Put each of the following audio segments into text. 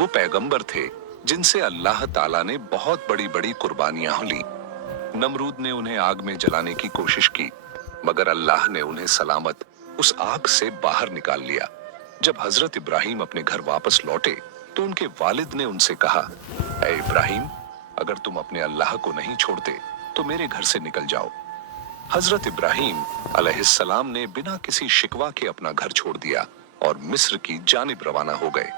वो पैगंबर थे जिनसे अल्लाह ताला ने बहुत बड़ी बड़ी कुर्बानियां ली। नमरूद ने उन्हें आग में जलाने की कोशिश की, मगर अल्लाह ने उन्हें सलामत उस आग से बाहर निकाल लिया। जब हजरत इब्राहिम अपने घर वापस लौटे तो उनके वालिद ने उनसे कहा, ऐ इब्राहिम, अगर तुम अपने अल्लाह को नहीं छोड़ते तो मेरे घर से निकल जाओ। हजरत इब्राहिम अलैहिस्सलाम ने बिना किसी शिकवा के अपना घर छोड़ दिया और मिस्र की जानिब रवाना हो गए।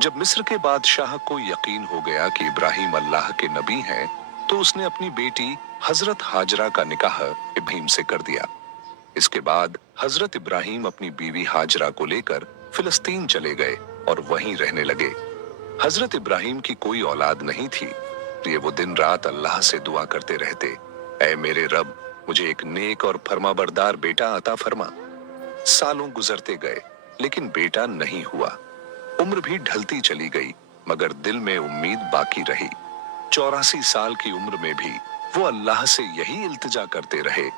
जब मिस्र के बादशाह को यकीन हो गया कि इब्राहिम अल्लाह के नबी हैं, तो उसने अपनी बेटी हजरत हाजरा का निकाह इब्राहिम से कर दिया। इसके बाद हजरत इब्राहिम अपनी बीवी हाजरा को लेकर फिलिस्तीन चले गए और वहीं रहने लगे। हजरत इब्राहिम की कोई औलाद नहीं थी, इसलिए वो दिन रात अल्लाह से दुआ करते रहते, ऐ मेरे रब, मुझे एक नेक और फरमाबरदार बेटा अता फरमा। सालों गुजरते गए, लेकिन बेटा नहीं हुआ। उम्र भी ढलती चली गई, मगर दिल में उम्मीद बाकी रही। 84 साल की उम्र में भी वो अल्लाह से यही इल्तिजा करते रहे,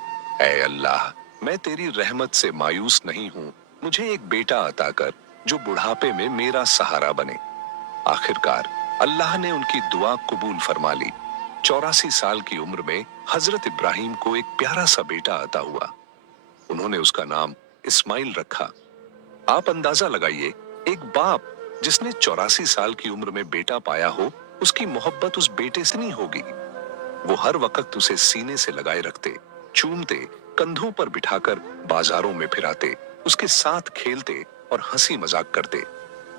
ऐ अल्लाह, मैं तेरी रहमत से मायूस नहीं हूँ, मुझे एक बेटा अता कर जो बुढ़ापे में मेरा सहारा बने। आखिरकार अल्लाह ने उनकी दुआ कबूल फरमा ली। 84 साल की उम्र में हजरत इब्राहिम को एक प्यारा सा बेटा अता हुआ। उन्होंने उसका नाम इस्माइल रखा। आप अंदाजा लगाइए, एक बाप जिसने 84 साल की उम्र में बेटा पाया हो, उसकी मोहब्बत उस बेटे से नहीं होगी। वो हर वक्त उसे सीने से लगाए रखते, चूमते, कंधों पर बिठाकर बाजारों में फिराते, उसके साथ खेलते और हंसी मजाक करते।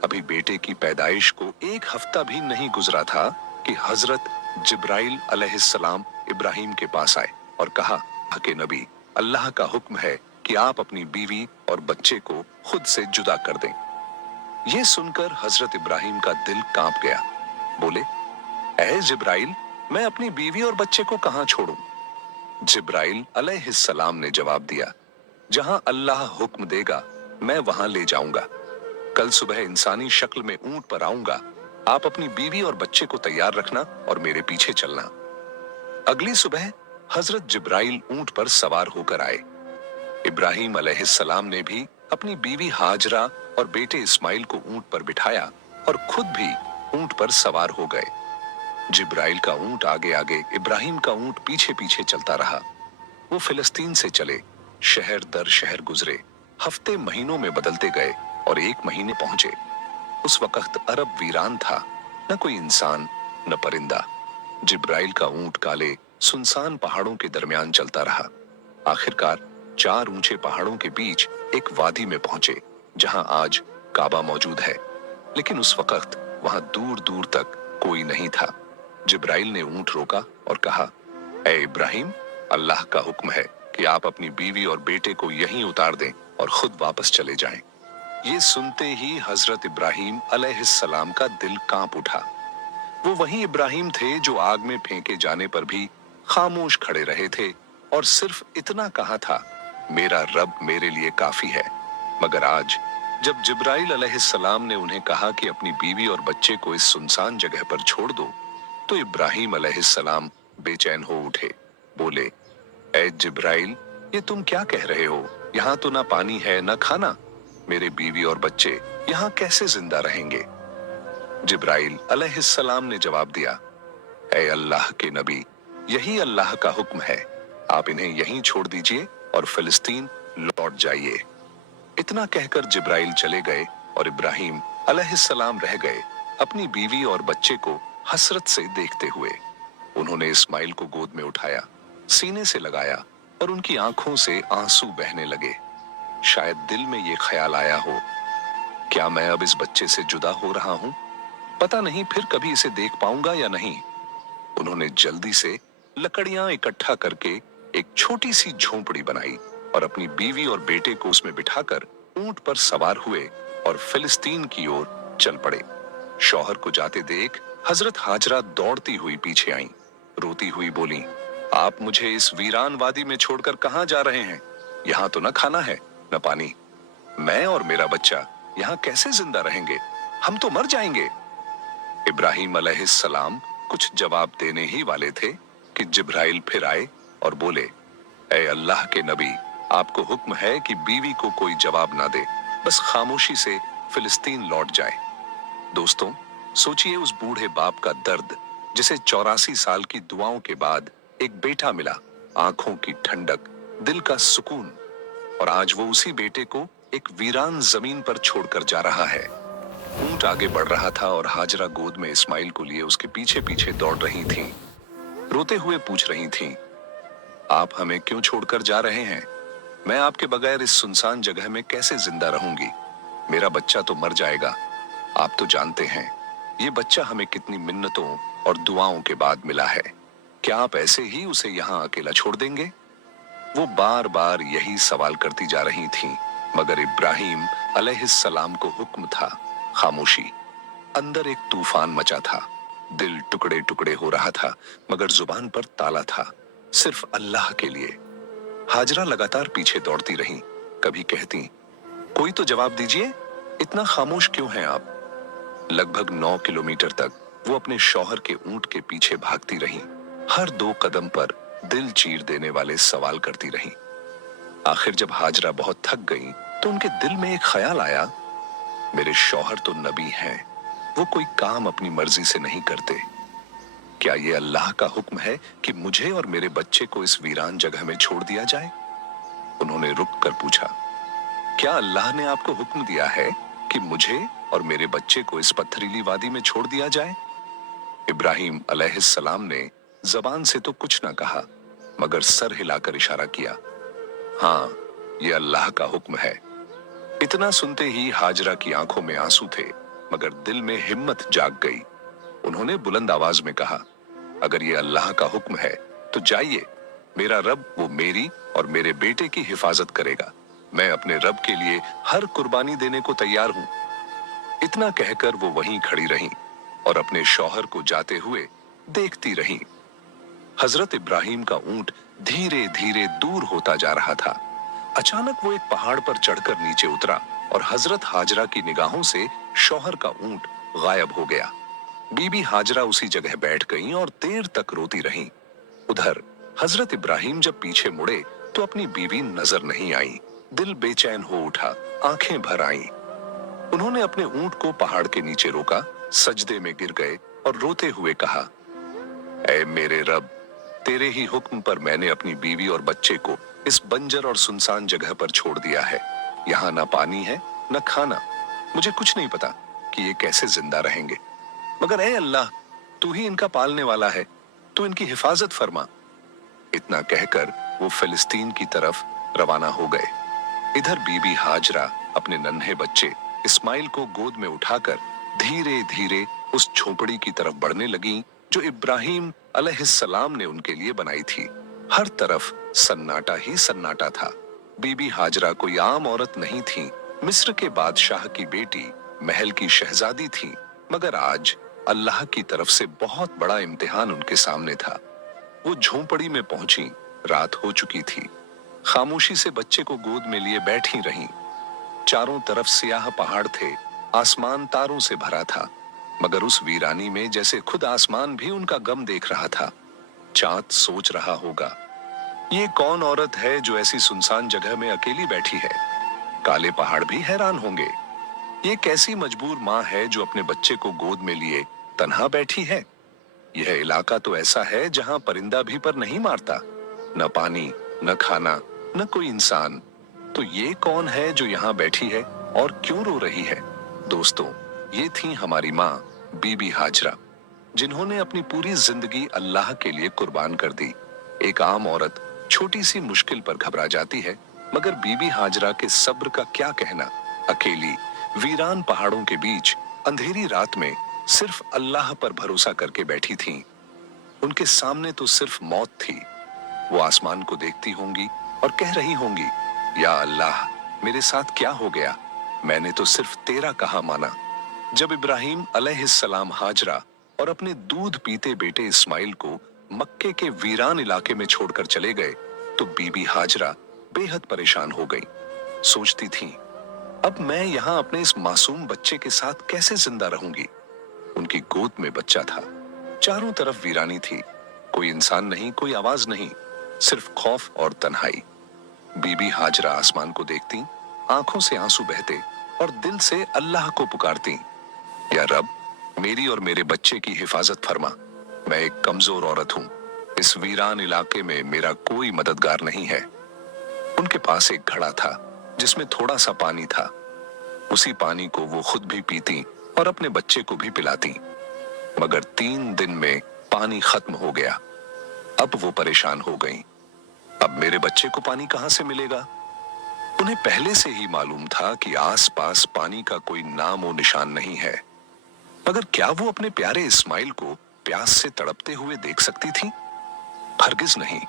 अभी बेटे की पैदाइश को एक हफ्ता भी नहीं गुजरा था कि हजरत जिब्राइल अलैहिस्सलाम इब्राहिम के पास आए और कहा कि नबी, अल्लाह का हुक्म है कि आप अपनी बीवी और बच्चे को खुद से जुदा कर दें। ये सुनकर हजरत इब्राहिम का दिल कांप गया। बोले, ऐ जिब्राइल, मैं अपनी बीवी और बच्चे को कहां छोड़ूं? जिब्राइल अलैहिस्सलाम ने जवाब दिया, जहां अल्लाह हुक्म देगा मैं वहां ले जाऊंगा। कल सुबह इंसानी शक्ल में ऊंट पर आऊंगा। आप अपनी बीवी और बच्चे को तैयार रखना और मेरे पीछे चलना। अगली सुबह हजरत जिब्राइल ऊंट पर सवार होकर आए। इब्राहिम अलैहिस्सलाम ने भी अपनी बीवी हाजरा और बेटे इस्माइल को ऊंट पर बिठाया और खुद भी ऊंट पर सवार हो गए। जिब्राइल का ऊंट आगे आगे, इब्राहिम का ऊंट पीछे पीछे चलता रहा। वो फिलिस्तीन से चले, शहर दर शहर गुजरे, हफ्ते महीनों में बदलते गए और एक महीने पहुंचे। उस वक्त अरब वीरान था, न कोई इंसान न परिंदा। जिब्राइल का ऊंट काले सुनसान पहाड़ों के दरमियान चलता रहा। आखिरकार 4 ऊंचे पहाड़ों के बीच एक वादी में पहुंचे, जहां आज काबा मौजूद है, लेकिन उस वक्त वहां दूर दूर तक कोई नहीं था। जिब्राइल ने ऊंट रोका और कहा, ऐ इब्राहिम, अल्लाह का हुक्म है कि आप अपनी बीवी और बेटे को यहीं उतार दें और खुद वापस चले जाएं। ये सुनते ही हजरत इब्राहिम अलैहिस्सलाम का दिल कांप उठा। वो वही इब्राहिम थे जो आग में फेंके जाने पर भी खामोश खड़े रहे थे और सिर्फ इतना कहा था, मेरा रब मेरे लिए काफी है। मगर आज जब जिब्राइल अलैहिस्सलाम ने उन्हें कहा कि अपनी बीवी और बच्चे को इस सुनसान जगह पर छोड़ दो, तो इब्राहिम अलैहिस्सलाम बेचैन हो उठे। बोले, ऐ जिब्राइल, ये तुम क्या कह रहे हो? यहाँ तो ना पानी है ना खाना, मेरे बीवी और बच्चे यहाँ कैसे जिंदा रहेंगे? जिब्राइल अलैहिस्सलाम ने जवाब दिया, ऐ अल्लाह के नबी, यही अल्लाह का हुक्म है, आप इन्हें यहीं छोड़ दीजिए और फिलिस्तीन लौट जाइए। इतना कहकर जिब्राइल चले गए और इब्राहिम अलैहिस्सलाम रह गए, अपनी बीवी और बच्चे को हसरत से देखते हुए। उन्होंने इस्माइल को गोद में उठाया, सीने से लगाया और उनकी आंखों से आंसू बहने लगे। शायद दिल में ये ख्याल आया हो, क्या मैं अब इस बच्चे से जुदा हो रहा हूं? पता नहीं फिर कभी इसे देख पाऊंगा या नहीं। उन्होंने जल्दी से लकड़ियां इकट्ठा करके एक छोटी सी झोंपड़ी बनाई और अपनी बीवी और बेटे को उसमें बिठाकर ऊंट पर सवार हुए और फिलिस्तीन की ओर चल पड़े। शौहर को जाते देख हजरत हाजरा दौड़ती हुई पीछे आईं, रोती हुई बोली, आप मुझे इस वीरान वादी में छोड़कर कहां जा रहे हैं? यहाँ तो न खाना है न पानी, मैं और मेरा बच्चा यहाँ कैसे जिंदा रहेंगे? हम तो मर जाएंगे। इब्राहिम अलैहिस्सलाम कुछ जवाब देने ही वाले थे कि जिब्राइल फिर आए और बोले, ऐ अल्लाह के नबी, आपको हुक्म है कि बीवी को कोई जवाब ना दे, बस खामोशी से फिलिस्तीन लौट जाए। दोस्तों, सोचिए उस बूढ़े बाप का दर्द, जिसे 84 साल की दुआओं के बाद एक बेटा मिला, आंखों की ठंडक, दिल का सुकून, और आज वो उसी बेटे को एक वीरान जमीन पर छोड़कर जा रहा है। ऊंट आगे बढ़ रहा था और हाजरा गोद में इस्माइल को लिए उसके पीछे पीछे दौड़ रही थीं। रोते हुए पूछ रही थीं, आप हमें क्यों छोड़कर जा रहे हैं? मैं आपके बगैर इस सुनसान जगह में कैसे जिंदा रहूंगी? मेरा बच्चा तो मर जाएगा। आप तो जानते हैं ये बच्चा हमें कितनी मिन्नतों और दुआओं के बाद मिला है। क्या आप ऐसे ही उसे यहाँ अकेला छोड़ देंगे? वो बार बार यही सवाल करती जा रही थीं, मगर इब्राहिम अलैहिस्सलाम को हुक्म था, खामोशी। अंदर एक तूफान मचा था, दिल टुकड़े टुकड़े हो रहा था, मगर जुबान पर ताला था, सिर्फ अल्लाह के लिए। हाजरा लगातार पीछे दौड़ती रही, कभी कहती, कोई तो जवाब दीजिए, इतना खामोश क्यों हैं आप? लगभग 9 किलोमीटर तक वो अपने शौहर के ऊंट के पीछे भागती रही, हर 2 कदम पर दिल चीर देने वाले सवाल करती रही। आखिर जब हाजरा बहुत थक गई तो उनके दिल में एक ख्याल आया, मेरे शौहर तो नबी हैं, वो कोई काम अपनी मर्जी से नहीं करते। क्या ये अल्लाह का हुक्म है कि मुझे और मेरे बच्चे को इस वीरान जगह में छोड़ दिया जाए? उन्होंने रुक कर पूछा, क्या अल्लाह ने आपको हुक्म दिया है कि मुझे और मेरे बच्चे को इस पत्थरीली वादी में छोड़ दिया जाए? इब्राहिम अलैहिस्सलाम ने जबान से तो कुछ ना कहा, मगर सर हिलाकर इशारा किया, हाँ, ये अल्लाह का हुक्म है। इतना सुनते ही हाजरा की आंखों में आंसू थे, मगर दिल में हिम्मत जाग गई। उन्होंने बुलंद आवाज में कहा, अगर ये अल्लाह का हुक्म है तो जाइए, मेरा रब वो मेरी और मेरे बेटे की हिफाजत करेगा। मैं अपने रब के लिए हर कुर्बानी देने को तैयार हूं। इतना कहकर वो वहीं खड़ी रहीं और अपने शौहर को जाते हुए देखती रहीं। हजरत इब्राहिम का ऊंट धीरे धीरे दूर होता जा रहा था। अचानक वो एक पहाड़ पर चढ़कर नीचे उतरा और हजरत हाजरा की निगाहों से शौहर का ऊंट गायब हो गया। बीबी हाजरा उसी जगह बैठ गईं और देर तक रोती रहीं। उधर हजरत इब्राहिम जब पीछे मुड़े तो अपनी बीवी नजर नहीं आई। दिल बेचैन हो उठा, आंखें भर आईं। उन्होंने अपने ऊंट को पहाड़ के नीचे रोका, सजदे में गिर गए और रोते हुए कहा, ऐ मेरे रब, तेरे ही हुक्म पर मैंने अपनी बीवी और बच्चे को इस बंजर और सुनसान जगह पर छोड़ दिया है। यहाँ ना पानी है, न खाना। मुझे कुछ नहीं पता कि ये कैसे जिंदा रहेंगे, मगर ऐ अल्लाह, तू ही इनका पालने वाला है, तू इनकी हिफाजत फरमा। इतना कहकर वो फिलिस्तीन की तरफ रवाना हो गए। इधर बीबी हाजरा अपने नन्हे बच्चे इस्माइल को गोद में उठाकर धीरे धीरे उस झोपड़ी की तरफ बढ़ने लगी जो इब्राहिम अलैहिस्सलाम ने उनके लिए बनाई थी। हर तरफ सन्नाटा ही सन्नाटा था। बीबी हाजरा कोई आम औरत नहीं थी, मिस्र के बादशाह की बेटी, महल की शहजादी थी, मगर आज अल्लाह की तरफ से बहुत बड़ा इम्तिहान उनके सामने था। वो झोंपड़ी में पहुंची, रात हो चुकी थी। खामोशी से बच्चे को गोद में लिए बैठी रहीं। चारों तरफ सियाह पहाड़ थे, आसमान तारों से भरा था, मगर उस वीरानी में जैसे खुद आसमान भी उनका गम देख रहा था। चांद सोच रहा होगा, ये कौन औरत है जो ऐसी सुनसान जगह में अकेली बैठी है? काले पहाड़ भी हैरान होंगे, ये कैसी मजबूर माँ है जो अपने बच्चे को गोद में लिए तन्हा बैठी है? यह इलाका तो ऐसा है जहाँ परिंदा भी पर नहीं मारता, न पानी, न खाना, न कोई इंसान। तो ये कौन है जो यहाँ बैठी है और क्यों रो रही है? दोस्तों, ये थी हमारी माँ बीबी हाजरा, जिन्होंने अपनी पूरी जिंदगी अल्लाह के लिए कुर्बान कर दी। एक आम औरत छोटी सी मुश्किल पर घबरा जाती है, मगर बीबी हाजरा के सब्र का क्या कहना। अकेली वीरान पहाड़ों के बीच अंधेरी रात में सिर्फ अल्लाह पर भरोसा करके बैठी थीं। उनके सामने तो सिर्फ मौत थी। वो आसमान को देखती होंगी और कह रही होंगी, या अल्लाह, मेरे साथ क्या हो गया? मैंने तो सिर्फ तेरा कहा माना। जब इब्राहिम अलैहिस्सलाम हाजरा और अपने दूध पीते बेटे इस्माइल को मक्के के वीरान इलाके में छोड़कर चले गए, तो बीबी हाजरा बेहद परेशान हो गई। सोचती थी, अब मैं यहाँ अपने इस मासूम बच्चे के साथ कैसे जिंदा रहूंगी? उनकी गोद में बच्चा था, चारों तरफ वीरानी थी, कोई इंसान नहीं, कोई आवाज नहीं, सिर्फ खौफ और तन्हाई। बीबी हाजरा आसमान को देखती, आंखों से आंसू बहते और दिल से अल्लाह को पुकारती, या रब, मेरी और मेरे बच्चे की हिफाजत फरमा। मैं एक कमजोर औरत हूँ। इस वीरान इलाके में मेरा कोई मददगार नहीं है। उनके पास एक घड़ा था जिसमें थोड़ा सा पानी था। उसी पानी को वो खुद भी पीती और अपने बच्चे को भी पिलाती। मगर 3 दिन में पानी खत्म हो गया। अब वो परेशान हो गईं। अब मेरे बच्चे को पानी कहाँ से मिलेगा? उन्हें पहले से ही मालूम था कि आसपास पानी का कोई नामो निशान नहीं है। मगर क्या वो अपने प्यारे इस्माइल को प्यास से तड़पते हुए देख सकती थी? हरगिज नहीं।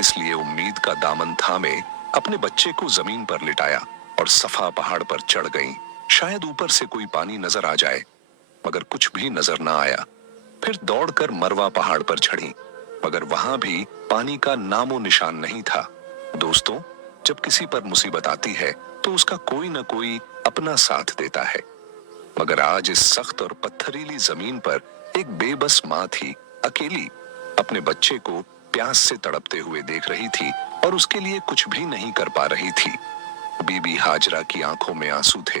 इसलिए उम्मीद का दामन थामे अपने बच्चे को जमीन पर लिटाया और सफा पहाड़ पर चढ़ गईं। शायद ऊपर से कोई पानी नजर आ जाए, मगर कुछ भी नजर ना आया। फिर दौड़कर मरवा पहाड़ पर चढ़ी, मगर वहां भी पानी का नामो निशान नहीं था। दोस्तों, जब किसी पर मुसीबत आती है तो उसका कोई न कोई अपना साथ देता है। मगर आज इस सख्त और पत्थरीली जमीन पर एक बेबस माँ थी, अकेली, अपने बच्चे को प्यास से तड़पते हुए देख रही थी और उसके लिए कुछ भी नहीं कर पा रही थी। बीबी हाजरा की आंखों में आंसू थे।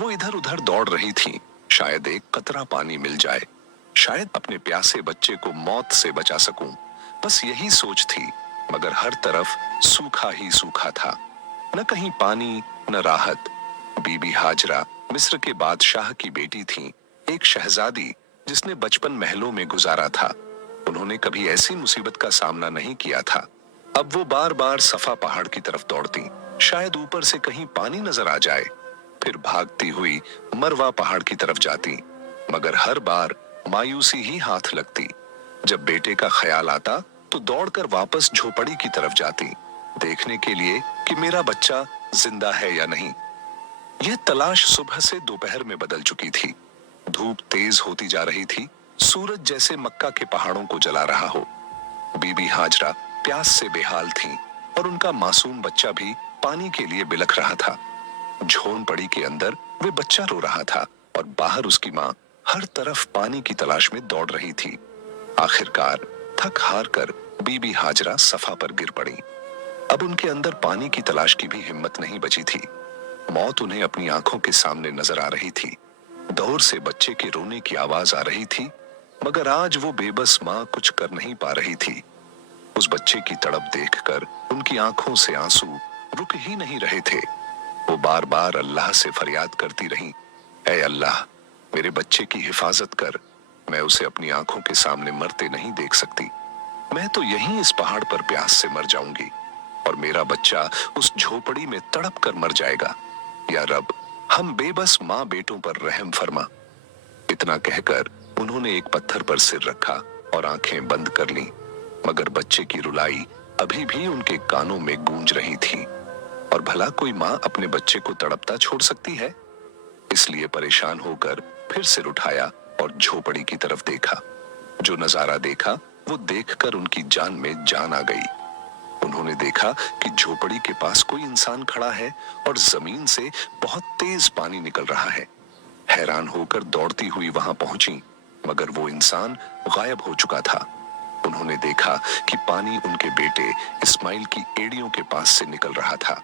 वो इधर उधर दौड़ रही थी, शायद एक कतरा पानी मिल जाए, शायद अपने प्यासे बच्चे को मौत से बचा सकूं। बस यही सोच थी, मगर हर तरफ सूखा ही सूखा था। न कहीं पानी, न राहत। बीबी हाजरा मिस्र के बादशाह की बेटी थी, एक शहजादी जिसने बचपन महलों में गुजारा था। उन्होंने कभी ऐसी मुसीबत का सामना नहीं किया था। अब वो बार बार सफा पहाड़ की तरफ दौड़ती, शायद ऊपर से कहीं पानी नजर आ जाए। फिर भागती हुई मरवा पहाड़ की तरफ जाती, मगर हर बार मायूसी ही हाथ लगती। जब बेटे का ख्याल आता तो दौड़कर वापस झोपड़ी की तरफ जाती, देखने के लिए कि मेरा बच्चा जिंदा है या नहीं। यह तलाश सुबह से दोपहर में बदल चुकी थी। धूप तेज होती जा रही थी, सूरज जैसे मक्का के पहाड़ों को जला रहा हो। बीबी हाजरा प्यास से बेहाल थी और उनका मासूम बच्चा भी पानी के लिए बिलख रहा था। झोंपड़ी के अंदर वे बच्चा रो रहा था और बाहर उसकी माँ हर तरफ पानी की तलाश में दौड़ रही थी। आखिरकार थक हार कर बीबी हाजरा सफा पर गिर पड़ी। अब उनके अंदर पानी की तलाश की भी हिम्मत नहीं बची थी। मौत उन्हें अपनी आंखों के सामने नजर आ रही थी। दौर से बच्चे के रोने की आवाज आ रही थी, मगर आज वो बेबस माँ कुछ कर नहीं पा रही थी। उस बच्चे की तड़प देखकर उनकी आंखों से आंसू रुक ही नहीं रहे थे। वो बार बार अल्लाह से फरियाद करती रहीं, ऐ अल्लाह, मेरे बच्चे की हिफाजत कर। मैं उसे अपनी आंखों के सामने मरते नहीं देख सकती। मैं तो यहीं इस पहाड़ पर प्यास से मर जाऊंगी और मेरा बच्चा उस झोपड़ी में तड़प कर मर जाएगा। या रब, हम बेबस माँ बेटों पर रहम फरमा। इतना कहकर उन्होंने एक पत्थर पर सिर रखा और आंखें बंद कर लीं, मगर बच्चे की रुलाई अभी भी उनके कानों में गूंज रही थी। और भला कोई माँ अपने बच्चे को तड़पता छोड़ सकती है? इसलिए परेशान होकर फिर सिर उठाया और झोपड़ी की तरफ देखा। जो नजारा देखा वो देखकर उनकी जान में जान आ गई। उन्होंने देखा कि झोपड़ी के पास कोई इंसान खड़ा है और जमीन से बहुत तेज पानी निकल रहा है। हैरान होकर दौड़ती हुई वहां पहुंची, मगर वो इंसान गायब हो चुका था। उन्होंने देखा कि पानी उनके बेटे इस्माइल की एड़ियों के पास से निकल रहा था।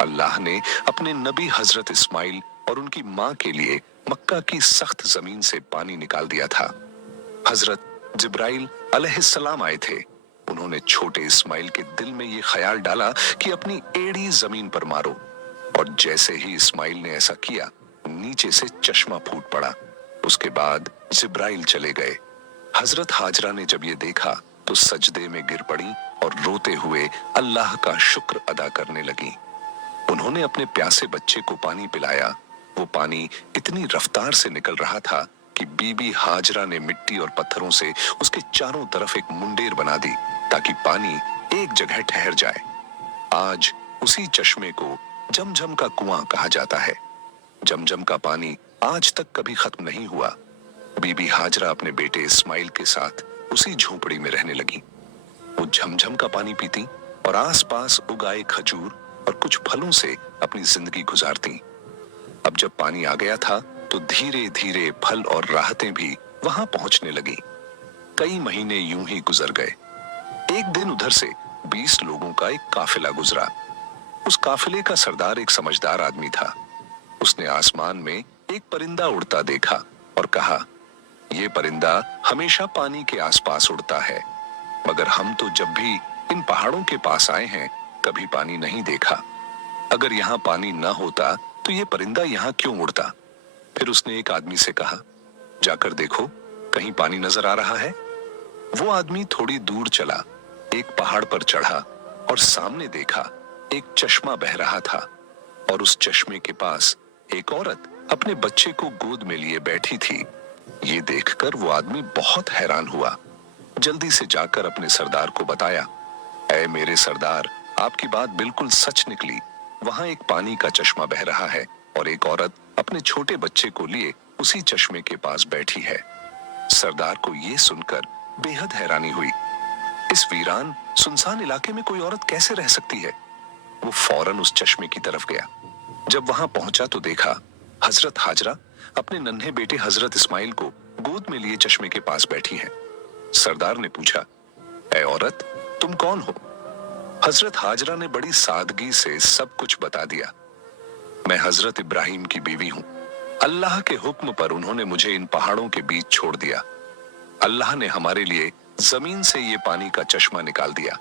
अल्लाह ने अपने नबी हजरत इस्माइल और उनकी माँ के लिए मक्का की सख्त जमीन से पानी निकाल दिया था। हजरत जिब्राइल अलैहिस्सलाम आए थे। उन्होंने छोटे इस्माइल के दिल में ये ख्याल डाला कि अपनी एड़ी जमीन पर मारो, और जैसे ही इस्माइल ने ऐसा किया, नीचे से चश्मा फूट पड़ा। उसके बाद जिब्राइल चले गए। हजरत हाजरा ने जब ये देखा तो सजदे में गिर पड़ी और रोते हुए अल्लाह का शुक्र अदा करने लगी। उन्होंने अपने प्यासे बच्चे को पानी पिलाया। वो पानी इतनी रफ्तार से निकल रहा था कि बीबी हाजरा ने मिट्टी और पत्थरों से उसके चारों तरफ एक मुंडेर बना दी ताकि पानी एक जगह ठहर जाए। आज उसी चश्मे को जमजम का कुआं कहा जाता है। जमजम का पानी आज तक कभी खत्म नहीं हुआ। बीबी हाजरा अपने बेटे इस्माइल के साथ उसी झोपड़ी में रहने लगी। वो झमझम का पानी पीती और आसपास उगाए खजूर और कुछ फलों से अपनी जिंदगी गुजारती। अब जब पानी आ गया था तो धीरे धीरे फल और राहतें भी वहां पहुंचने लगी। कई महीने यूं ही गुजर गए। एक दिन उधर से 20 लोगों का एक काफिला गुजरा। उस काफिले का सरदार एक समझदार आदमी था। उसने आसमान में एक परिंदा उड़ता देखा और कहा, ये परिंदा हमेशा पानी के आसपास उड़ता है, मगर हम तो जब भी इन पहाड़ों के पास आए हैं कभी पानी नहीं देखा। अगर यहाँ पानी न होता तो ये परिंदा यहाँ क्यों उड़ता? फिर उसने एक आदमी से कहा, जाकर देखो कहीं पानी नजर आ रहा है। वो आदमी थोड़ी दूर चला, एक पहाड़ पर चढ़ा और सामने देखा एक चश्मा बह रहा था और उस चश्मे के पास एक औरत अपने बच्चे को गोद में लिए बैठी थी। ये देखकर वो आदमी बहुत हैरान हुआ। जल्दी से जाकर अपने सरदार को बताया, ऐ मेरे सरदार, आपकी बात बिल्कुल सच निकली। वहां एक पानी का चश्मा बह रहा है और एक औरत अपने छोटे बच्चे को लिए उसी चश्मे के पास बैठी है। सरदार को ये सुनकर बेहद हैरानी हुई। इस वीरान सुनसान इलाके में कोई औरत कैसे रह सकती है? वो फौरन उस चश्मे की तरफ गया। जब वहां पहुंचा तो देखा हजरत हाजरा अपने नन्हे बेटे हजरत इस्माइल को गोद में लिए चश्मे के पास बैठी हैं। सरदार ने पूछा, ऐ औरत, तुम कौन हो? हजरत हाजरा ने बड़ी सादगी से सब कुछ बता दिया। मैं हजरत इब्राहिम की बीवी हूं। अल्लाह के हुक्म पर उन्होंने मुझे इन पहाड़ों के बीच छोड़ दिया। अल्लाह ने हमारे लिए जमीन से ये पानी का चश्मा निकाल दिया।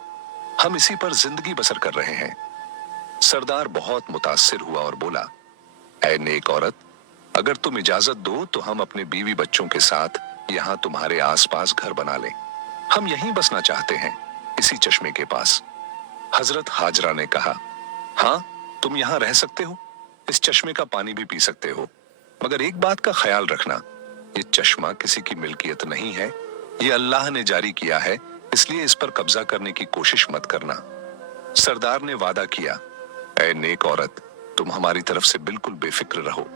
हम इसी पर जिंदगी बसर कर रहे हैं। सरदार बहुत मुतासिर हुआ और बोला, ऐ नेक औरत, अगर तुम इजाजत दो तो हम अपने बीवी बच्चों के साथ यहाँ तुम्हारे आसपास घर बना लें। हम यहीं बसना चाहते हैं, इसी चश्मे के पास। हजरत हाजरा ने कहा, हाँ, तुम यहाँ रह सकते हो, इस चश्मे का पानी भी पी सकते हो, मगर एक बात का ख्याल रखना, ये चश्मा किसी की मिल्कियत नहीं है। ये अल्लाह ने जारी किया है, इसलिए इस पर कब्जा करने की कोशिश मत करना। सरदार ने वादा किया, ऐ नेक औरत, तुम हमारी तरफ से बिल्कुल बेफिक्र रहो।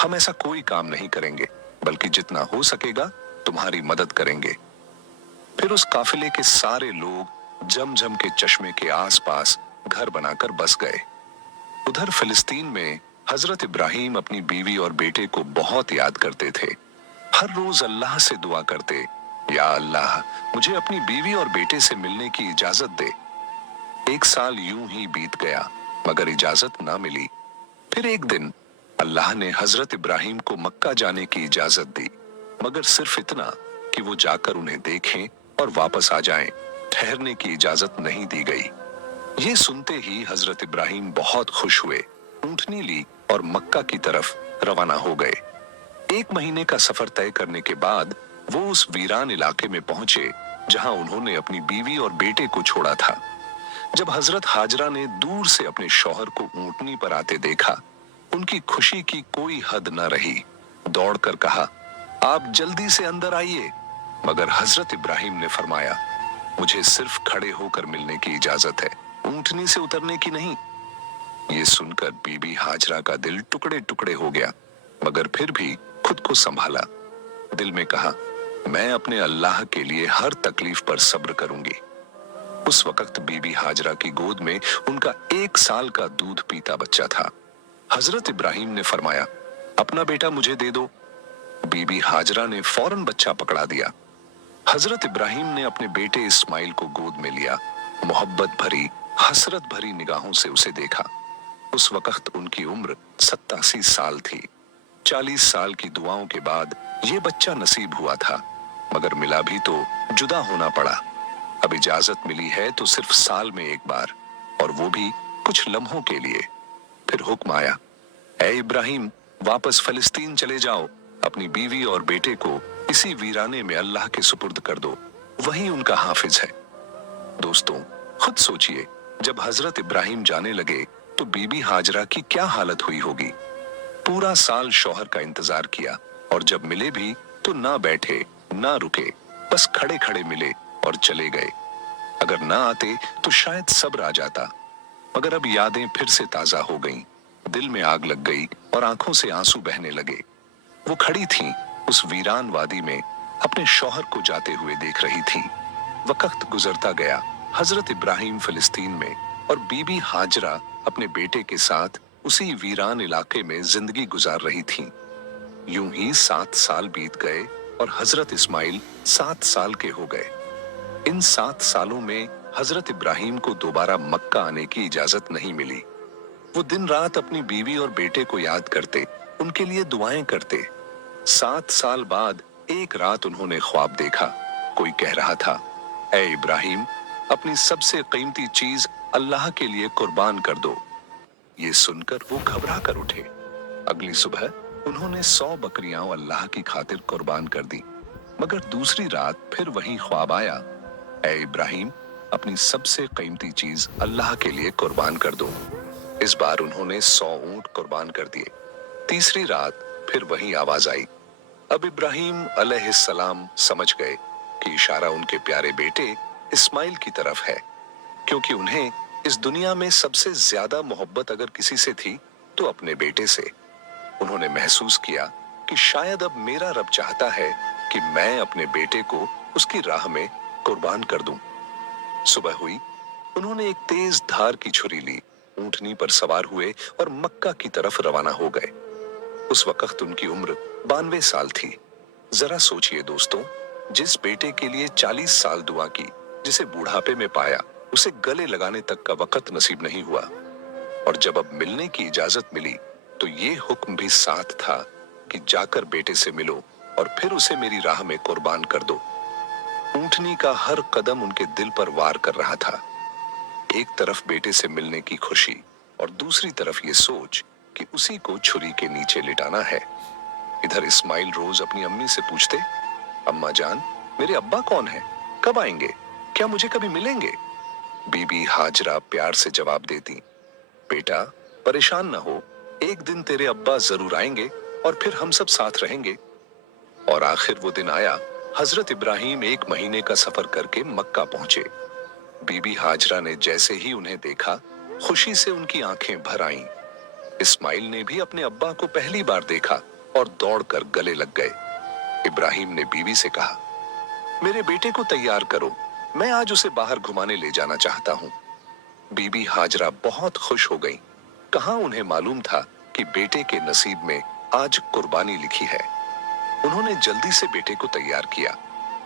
हम ऐसा कोई काम नहीं करेंगे, बल्कि जितना हो सकेगा तुम्हारी मदद करेंगे। फिर उस काफिले के सारे लोग जमजम के चश्मे के आसपास घर बनाकर बस गए। उधर फिलिस्तीन में हजरत इब्राहिम अपनी बीवी और बेटे को बहुत याद करते थे। हर रोज अल्लाह से दुआ करते, या अल्लाह, मुझे अपनी बीवी और बेटे से मिलने की इजाजत दे। एक साल यूं ही बीत गया, मगर इजाजत ना मिली। फिर एक दिन अल्लाह ने हजरत इब्राहिम को मक्का जाने की इजाजत दी, मगर सिर्फ इतना कि वो जाकर उन्हें देखें और वापस आ जाएं। ठहरने की इजाजत नहीं दी गई। ये सुनते ही हजरत इब्राहिम बहुत खुश हुए, ऊंटनी ली और मक्का की तरफ रवाना हो गए। 1 महीने का सफर तय करने के बाद वो उस वीरान इलाके में पहुंचे जहां उन्होंने अपनी बीवी और बेटे को छोड़ा था। जब हजरत हाजरा ने दूर से अपने शौहर को ऊंटनी पर आते देखा, उनकी खुशी की कोई हद न रही। दौड़कर कहा, आप जल्दी से अंदर आइए। मगर हजरत इब्राहिम ने फरमाया, मुझे सिर्फ खड़े होकर मिलने की इजाजत है, ऊंटनी से उतरने की नहीं। ये सुनकर बीबी हाजरा का दिल टुकड़े टुकड़े हो गया, मगर फिर भी खुद को संभाला। दिल में कहा, मैं अपने अल्लाह के लिए हर तकलीफ पर सब्र करूंगी। उस वक्त बीबी हाजरा की गोद में उनका 1 साल का दूध पीता बच्चा था। हजरत इब्राहिम ने फरमाया, अपना बेटा मुझे दे दो। बीबी हाजरा ने फौरन बच्चा पकड़ा दिया। हजरत इब्राहिम ने अपने बेटे इस्माइल को गोद में लिया, मोहब्बत भरी, हसरत भरी निगाहों से उसे देखा। उस वक्त उनकी उम्र 87 साल थी। 40 साल की दुआओं के बाद ये बच्चा नसीब हुआ था, मगर मिला भी तो जुदा होना पड़ा। अब इजाजत मिली है तो सिर्फ साल में एक बार, और वो भी कुछ लम्हों के लिए। फिर हुक्म आया, ऐ इब्राहिम, वापस फिलिस्तीन चले जाओ। अपनी बीवी और बेटे को इसी वीराने में अल्लाह के सुपुर्द कर दो, वही उनका हाफिज है। दोस्तों, खुद सोचिए, जब हजरत इब्राहिम जाने लगे तो बीबी हाजरा की क्या हालत हुई होगी। पूरा साल शौहर का इंतजार किया, और जब मिले भी तो ना बैठे ना रुके, बस खड़े खड़े मिले और चले गए। अगर ना आते तो शायद सब्र आ जाता, मगर अब यादें फिर से ताजा हो गईं, दिल में आग लग गई और आंखों से आंसू बहने लगे। वो खड़ी थीं उस वीरान वादी में, अपने शौहर को जाते हुए देख रही थीं। वक्त गुजरता गया, हजरत इब्राहिम फिलिस्तीन में और बीबी हाजरा अपने बेटे के साथ उसी वीरान इलाके में जिंदगी गुजार रही थीं। यूं ही 7 साल बीत गए और हजरत इस्माइल 7 साल के हो गए। इन 7 सालों में हजरत इब्राहिम को दोबारा मक्का आने की इजाजत नहीं मिली। वो दिन रात अपनी बीवी और बेटे को याद करते, उनके लिए दुआएं करते। 7 साल बाद एक रात उन्होंने ख्वाब देखा, कोई कह रहा था, ऐ इब्राहिम, अपनी सबसे कीमती चीज अल्लाह के लिए कुर्बान कर दो। ये सुनकर वो घबरा कर उठे। अगली सुबह उन्होंने 100 बकरियां अल्लाह की खातिर कुर्बान कर दी। मगर दूसरी रात फिर वही ख्वाब आया, ऐ इब्राहिम, अपनी सबसे कीमती चीज अल्लाह के लिए कुर्बान कर दो। इस बार उन्होंने 100 ऊंट कुर्बान कर दिए। तीसरी रात फिर वही आवाज आई। अब इब्राहिम अलैहिस्सलाम समझ गए कि इशारा उनके प्यारे बेटे इस्माइल की तरफ है, क्योंकि उन्हें इस दुनिया में सबसे ज्यादा मोहब्बत अगर किसी से थी तो अपने बेटे से। उन्होंने महसूस किया कि शायद अब मेरा रब चाहता है कि मैं अपने बेटे को उसकी राह में कुर्बान कर दूं। सुबह हुई, उन्होंने एक तेज धार की छुरी ली, ऊंटनी पर सवार हुए और मक्का की तरफ रवाना हो गए। उस वक्त उनकी उम्र 92 साल थी। जरा सोचिए दोस्तों, जिस बेटे के लिए 40 साल दुआ की, जिसे बुढ़ापे में पाया, उसे गले लगाने तक का वक्त नसीब नहीं हुआ। और जब अब मिलने की इजाजत मिली तो ये हुक्म भी साथ था कि जाकर बेटे से मिलो और फिर उसे मेरी राह में कुर्बान कर दो। ऊंटनी का हर कदम उनके दिल पर वार कर रहा था। एक तरफ बेटे से मिलने की खुशी और दूसरी तरफ ये सोच कि उसी को छुरी के नीचे लिटाना है। इधर इस्माइल रोज अपनी अम्मी से पूछते, अम्मा जान, मेरे अब्बा कौन है, कब आएंगे, क्या मुझे कभी मिलेंगे? बीबी हाजरा प्यार से जवाब देती, बेटा परेशान न हो, एक दिन तेरे अब्बा जरूर आएंगे और फिर हम सब साथ रहेंगे। और आखिर वो दिन आया। हजरत इब्राहिम 1 महीने का सफर करके मक्का पहुंचे। बीबी हाजरा ने जैसे ही उन्हें देखा, खुशी से उनकी आंखें भर आईं। इस्माइल ने भी अपने अब्बा को पहली बार देखा और दौड़कर गले लग गए। इब्राहिम ने बीवी से कहा, मेरे बेटे को तैयार करो, मैं आज उसे बाहर घुमाने ले जाना चाहता हूँ। बीबी हाजरा बहुत खुश हो गईं। कहाँ उन्हें मालूम था कि बेटे के नसीब में आज कुर्बानी लिखी है। उन्होंने जल्दी से बेटे को तैयार किया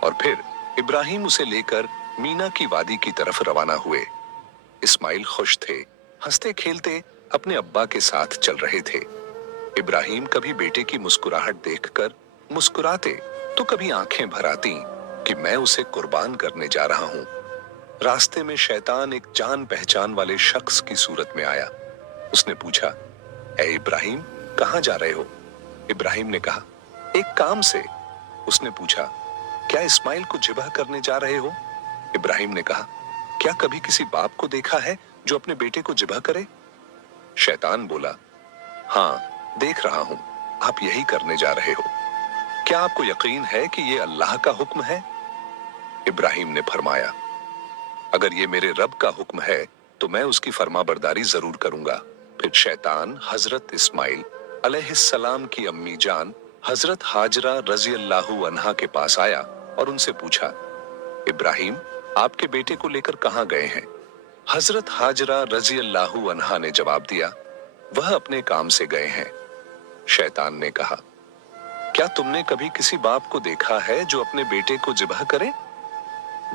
और फिर इब्राहिम उसे लेकर मीना की वादी की तरफ रवाना हुए। इस्माइल खुश थे, हंसते खेलते अपने अब्बा के साथ चल रहे थे। इब्राहिम कभी बेटे की मुस्कुराहट देखकर मुस्कुराते तो कभी आंखें भर आती कि मैं उसे कुर्बान करने जा रहा हूँ। रास्ते में शैतान एक जान पहचान वाले शख्स की सूरत में आया। उसने पूछा, ऐ इब्राहिम, कहाँ जा रहे हो? इब्राहिम ने कहा, एक काम से। उसने पूछा, क्या इस्माइल को जिबह करने जा रहे हो? इब्राहिम ने कहा, क्या कभी किसी बाप को देखा है जो अपने बेटे को जिबह करे? शैतान बोला, हाँ, देख रहा हूं, आप यही करने जा रहे हो। क्या आपको यकीन है कि ये अल्लाह का हुक्म है? इब्राहिम ने फरमाया, अगर ये मेरे रब का हुक्म है तो मैं उसकी फरमाबरदारी जरूर करूंगा। फिर शैतान हजरत इस्माइल अलैहिस्सलाम की अम्मी जान हजरत हाजरा रजी अल्लाहु अन्हा के पास आया और उनसे पूछा, इब्राहिम, आपके बेटे को लेकर कहाँ गए हैं? हजरत हाजरा रजी अल्लाहु अन्हा ने जवाब दिया, वह अपने काम से गए हैं। शैतान ने कहा, क्या तुमने कभी किसी बाप को देखा है जो अपने बेटे को जिबह करे?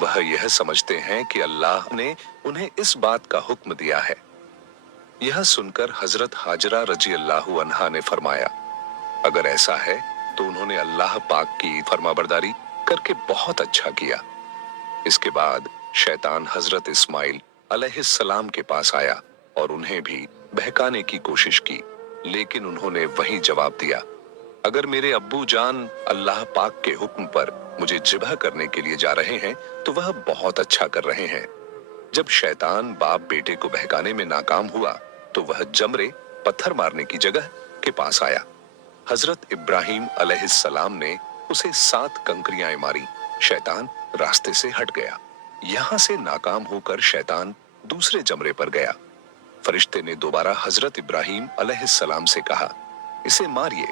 वह यह समझते हैं कि अल्लाह ने उन्हें इस बात का हुक्म दिया है। यह सुनकर हजरत हाजरा रजी अल्लाहु अन्हा ने फरमाया, अगर ऐसा है तो उन्होंने अल्लाह पाक की फरमाबरदारी करके बहुत अच्छा किया। इसके बाद शैतान हजरत इस्माइल अलैहिस्सलाम के पास आया और उन्हें भी बहकाने की कोशिश की, लेकिन उन्होंने वही जवाब दिया, अगर मेरे अब्बू जान अल्लाह पाक के हुक्म पर मुझे जिबह करने के लिए जा रहे हैं तो वह बहुत अच्छा कर रहे हैं। जब शैतान बाप बेटे को बहकाने में नाकाम हुआ तो वह जमरे, पत्थर मारने की जगह के पास आया। हजरत इब्राहिम अलैहिस्सलाम ने उसे 7 कंकरियां मारी। शैतान रास्ते से हट गया। यहां से नाकाम होकर शैतान दूसरे जमरे पर गया। फरिश्ते ने दोबारा हजरत इब्राहिम अलैहिस्सलाम से कहा, इसे मारिए।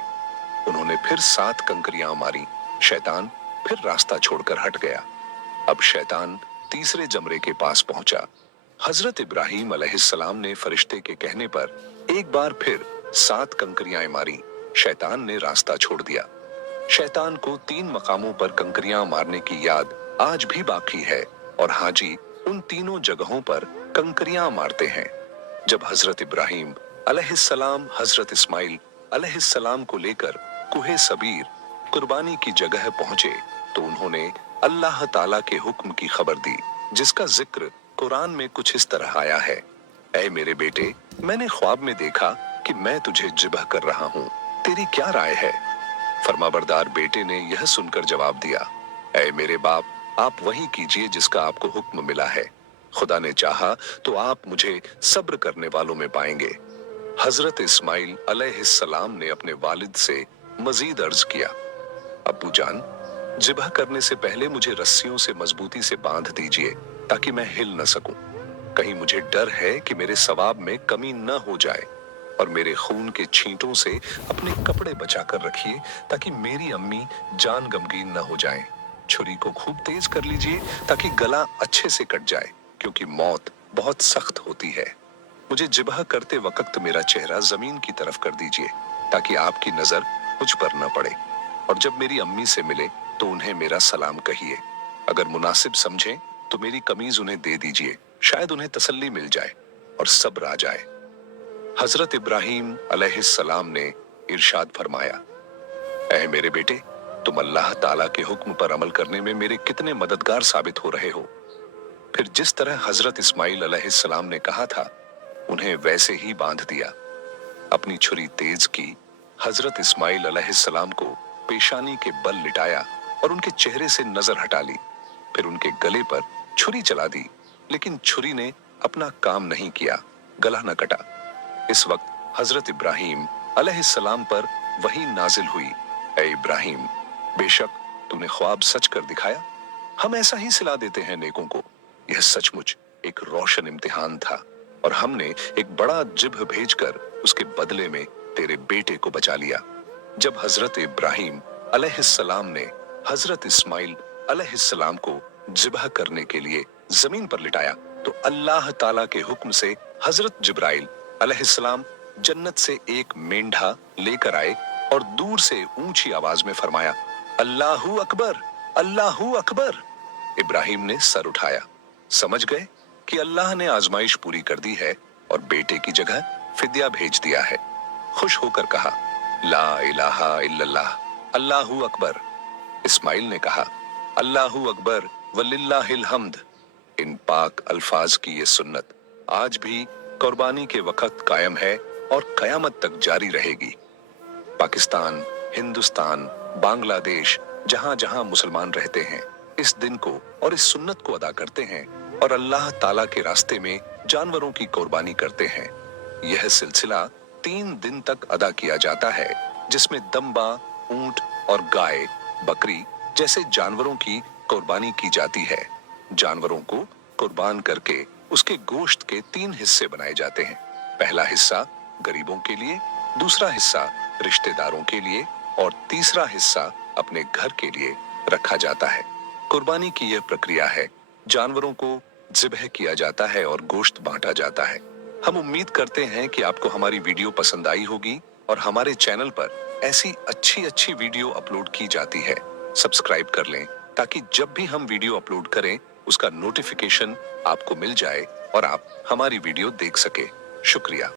उन्होंने फिर 7 कंकरियां मारी। शैतान फिर रास्ता छोड़कर हट गया। अब शैतान तीसरे जमरे के पास पहुंचा। हजरत इब्राहिम अलैहिस्सलाम ने फरिश्ते के कहने पर एक बार फिर 7 कंकरियां मारी। शैतान ने रास्ता छोड़ दिया। शैतान को 3 मकामों पर कंकरियां मारने की याद आज भी बाकी है और हाजी उन तीनों जगहों पर कंकरियां मारते हैं। जब हजरत इब्राहिम अलैहिस्सलाम हजरत इस्माइल अलैहिस्सलाम को लेकर कुहे सबीर कुर्बानी की जगह पहुंचे तो उन्होंने अल्लाह ताला के हुक्म की खबर दी, जिसका जिक्र कुरान में कुछ इस तरह आया है। ऐ मेरे बेटे, मैंने ख्वाब में देखा कि मैं तुझे जिबह कर रहा हूँ, तेरी क्या राय है? फरमाबरदार बेटे ने यह सुनकर जवाब दिया, ऐ मेरे बाप, आप वही कीजिए जिसका आपको हुक्म मिला है। खुदा ने चाहा तो आप मुझे सब्र करने वालों में पाएंगे। हजरत इस्माइल अलैहिस्सलाम ने अपने वालिद से मजीद अर्ज किया, अब्बू जान, जिबह करने से पहले मुझे रस्सियों से मजबूती से बांध दीजिए ताकि मैं हिल न सकूं। कहीं मुझे डर है कि मेरे सवाब में कमी न हो जाए, और मेरे खून के छींटों से अपने कपड़े बचाकर रखिए ताकि मेरी अम्मी जान गमगीन न हो जाएं। छुरी को खूब तेज कर लीजिए ताकि गला अच्छे से कट जाए, क्योंकि मौत बहुत सख्त होती है। मुझे जिबह करते वक्त मेरा चेहरा जमीन की तरफ कर दीजिए ताकि आपकी नजर मुझ पर न पड़े, और जब मेरी अम्मी से मिले तो उन्हें मेरा सलाम कहिए। अगर मुनासिब समझें तो मेरी कमीज उन्हें दे दीजिए, शायद उन्हें तसल्ली मिल जाए और सब्र आ जाए। हजरत इब्राहिम अलैहिस्सलाम ने इरशाद फरमाया, ऐ मेरे बेटे, तुम अल्लाह ताला के हुक्म पर अमल करने में मेरे कितने मददगार साबित हो रहे हो। फिर जिस तरह हजरत इस्माइल अलैहिस्सलाम ने कहा था, उन्हें वैसे ही बांध दिया। अपनी छुरी तेज की, हजरत इस्माइल अलैहिस्सलाम को पेशानी के बल लिटाया और उनके चेहरे से नजर हटा ली। फिर उनके गले पर छुरी चला दी, लेकिन छुरी ने अपना काम नहीं किया, गला न कटा। इस वक्त हजरत इब्राहिम अलैहिस्सलाम पर वही नाजिल हुई, ऐ इब्राहिम, बेशक तूने ख्वाब सच कर दिखाया, हम ऐसा ही सिला देते हैं नेकों को। यह सचमुच एक रोशन इम्तिहान था, और हमने एक बड़ा जिब्ह भेजकर उसके बदले में तेरे बेटे को बचा लिया। जब हजरत इब्राहिम अलैहिस्सलाम ने हजरत इस्माइल अलैहिस्सलाम को जिब्ह करने के लिए जमीन पर लिटाया तो अल्लाह ताला के हुक्म से हजरत जिब्राइल अलैहिस्सलाम जन्नत से एक मेंढा लेकर आए और दूर से ऊंची आवाज में फरमाया, अल्लाहू अकबर, अल्लाहू अकबर। इब्राहिम ने सर उठाया, समझ गए कि अल्लाह ने आजमाइश पूरी कर दी है और बेटे की जगह फिद्या भेज दिया है। खुश होकर कहा, ला इलाहा इल्लल्लाह, अल्लाहू अकबर। इस्माइल ने कहा, अल्लाहू अकबर वलिल्लाहिल हम्द। इन पाक अल्फाज की ये सुन्नत आज भी कुर्बानी के वक्त कायम है और कयामत तक जारी रहेगी। पाकिस्तान, हिंदुस्तान, बांग्लादेश, जहां जहां मुसलमान रहते हैं, इस दिन को और इस सुन्नत को अदा करते हैं और अल्लाह ताला के रास्ते में जानवरों की कुर्बानी करते हैं। यह सिलसिला 3 दिन तक अदा किया जाता है, जिसमें दम्बा, ऊंट और गाय, बकरी जैसे जानवरों की कुर्बानी की जाती है। जानवरों को कुर्बान करके उसके गोश्त के 3 हिस्से बनाए जाते हैं। पहला हिस्सा गरीबों के लिए, दूसरा हिस्सा रिश्तेदारों के लिए और तीसरा हिस्सा अपने घर के लिए रखा जाता है। कुर्बानी की यह प्रक्रिया है, जानवरों को ज़िब्ह किया जाता है और गोश्त बांटा जाता है। हम उम्मीद करते हैं कि आपको हमारी वीडियो पसंद आई होगी, और हमारे चैनल पर ऐसी अच्छी अच्छी वीडियो अपलोड की जाती है। सब्सक्राइब कर लें ताकि जब भी हम वीडियो अपलोड करें उसका नोटिफिकेशन आपको मिल जाए और आप हमारी वीडियो देख सके। शुक्रिया।